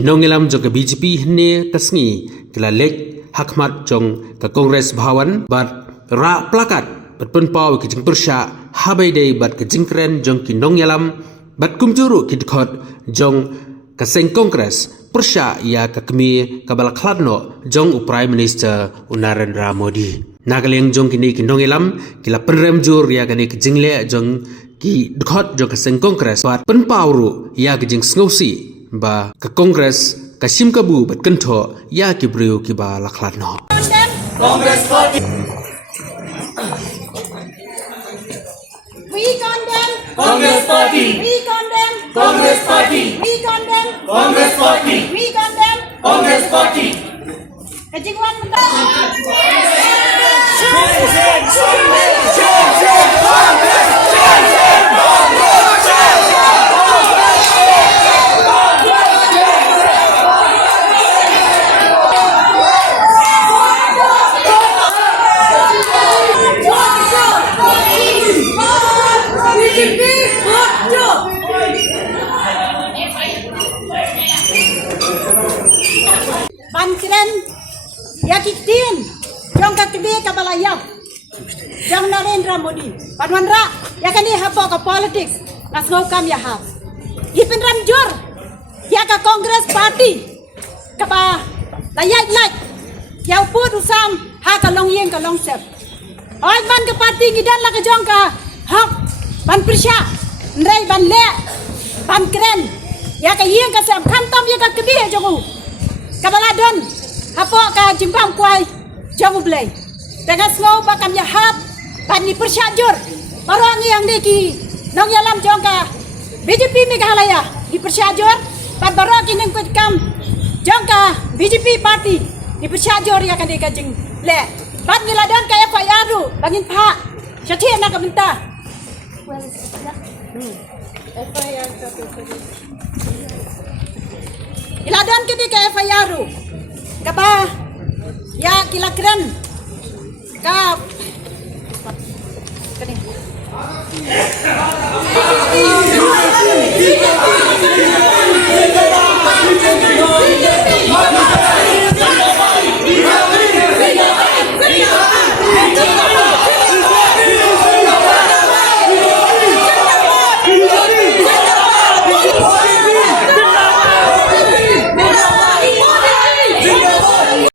kinongilam jong ke BJP hne kasngi kila lek hakmat jong ke Kongres Bhawan bat ra plakat bat penpau ke jing persya habai dei bat ke jingkren jong kinongilam bat kumjuru kidkhot jong kaseng Kongres persya ya ke kemi kabal khladno jong Prime Minister Narendra Modi nagaleng jong kini kinongilam kila penrem jur ya kani ke jingle jong ki dkhot jong kaseng Kongres bat penpau ru ya ke jing sngosi ba ke Kongres kasim kabu bat kentho ya ki briu ki ba lakhladno Congress Party. We condemn Congress Party. We condemn Congress Party. We condemn Congress Party. We condemn Congress Party. Kejingwan Bankren yakitin jong kakdi kabalaya jong Narendra Modi panwanra yakani hapo ka politics nasngau kam ya hap ipen ranjur ya ka Congress Party kapa layat lak ya put usam ha ka long yeng ka long sep oi ban ka party ngidan la ka jong ka hap ban prisha ndai ban le ban kren ya ka yeng ka sam khantom ya ka kdi jogu kabaladon hapo ka jimbang kwai jamu blay dengan slow bakam ya hap pan ni persyajur barang yang deki nong yalam jongka BJP Meghalaya di persyajur pan barang ki neng kam jongka BJP party di persyajur ya kan deka jeng le pan ngiladon ka FIR ru bangin pha syathe na ka benta FIR iladon kiti ka FIR ru kaba ya kilakren ka kani